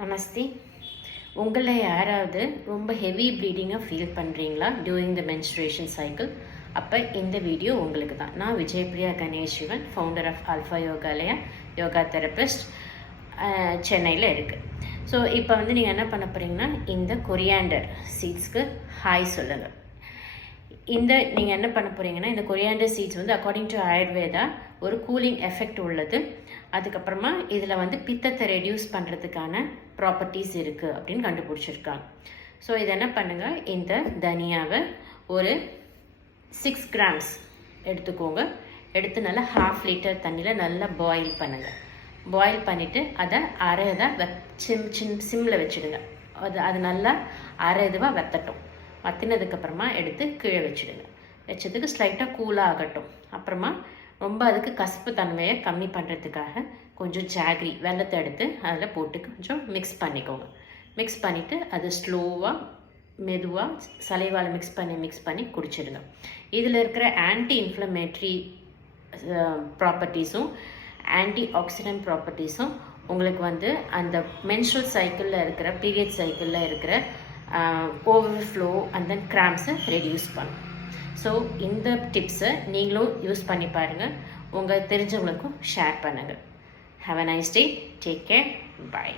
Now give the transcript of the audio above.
நமஸ்தே. உங்களை யாராவது ரொம்ப ஹெவி ப்ளீடிங்காக ஃபீல் பண்ணுறீங்களா டியூரிங் த மென்ஸ்ட்ரேஷன் சைக்கிள்? அப்போ இந்த வீடியோ உங்களுக்கு தான். நான் Vijayapriya Ganesh Sivan, founder of Alpha Yogalaya, yoga therapist, சென்னையில் இருக்குது. ஸோ இப்போ நீங்கள் என்ன பண்ண போகிறீங்கன்னா, இந்த கொரியாண்டர் சீட்ஸ்க்கு ஹாய் சொல்லுங்கள். நீங்கள் என்ன பண்ண போகிறீங்கன்னா, இந்த coriander seeds according to Ayurveda ஒரு கூலிங் எஃபெக்ட் உள்ளது. அதுக்கப்புறமா இதில் பித்தத்தை ரெடியூஸ் பண்ணுறதுக்கான ப்ராப்பர்ட்டிஸ் இருக்குது அப்படின்னு கண்டுபிடிச்சிருக்காங்க. ஸோ இதை என்ன பண்ணுங்கள், இந்த தனியாவை ஒரு 6 கிராம்ஸ் எடுத்துக்கோங்க. எடுத்து நல்லா 1/2 லிட்டர் தண்ணியில் நல்லா பாயில் பண்ணுங்கள். பாயில் பண்ணிவிட்டு அதை அரை இதாக சிம்மில் வச்சுடுங்க. அது நல்லா அரை இதுவாக வற்றட்டும். வற்றினதுக்கப்புறமா எடுத்து கீழே வச்சுடுங்க. வச்சதுக்கு ஸ்லைட்டாக கூலாக ஆகட்டும். அப்புறமா ரொம்ப அதுக்கு கசப்பு தன்மையை கம்மி பண்ணுறதுக்காக கொஞ்சம் ஜாகரி வெல்லத்தை எடுத்து அதில் போட்டு கொஞ்சம் மிக்ஸ் பண்ணிக்கோங்க. மிக்ஸ் பண்ணிவிட்டு அது ஸ்லோவாக மெதுவாக சலைவால் மிக்ஸ் பண்ணி குடிச்சிடுங்க. இதில் இருக்கிற ஆன்டி இன்ஃப்ளமேட்ரி ப்ராப்பர்ட்டிஸும் ஆன்டி ஆக்சிடென்ட் ப்ராப்பர்ட்டிஸும் உங்களுக்கு அந்த மென்ஸ்ட்ரல் சைக்கிளில் இருக்கிற பீரியட் சைக்கிளில் இருக்கிற ஓவர்ஃப்ளோ அண்ட் தென் கிராம்ஸை ரெடியூஸ் பண்ணும். ஸோ இந்த டிப்ஸை நீங்களும் யூஸ் பண்ணி பாருங்கள். உங்கள் தெரிஞ்சவங்களுக்கும் ஷேர் பண்ணுங்கள். Have a nice day. Take care. Bye.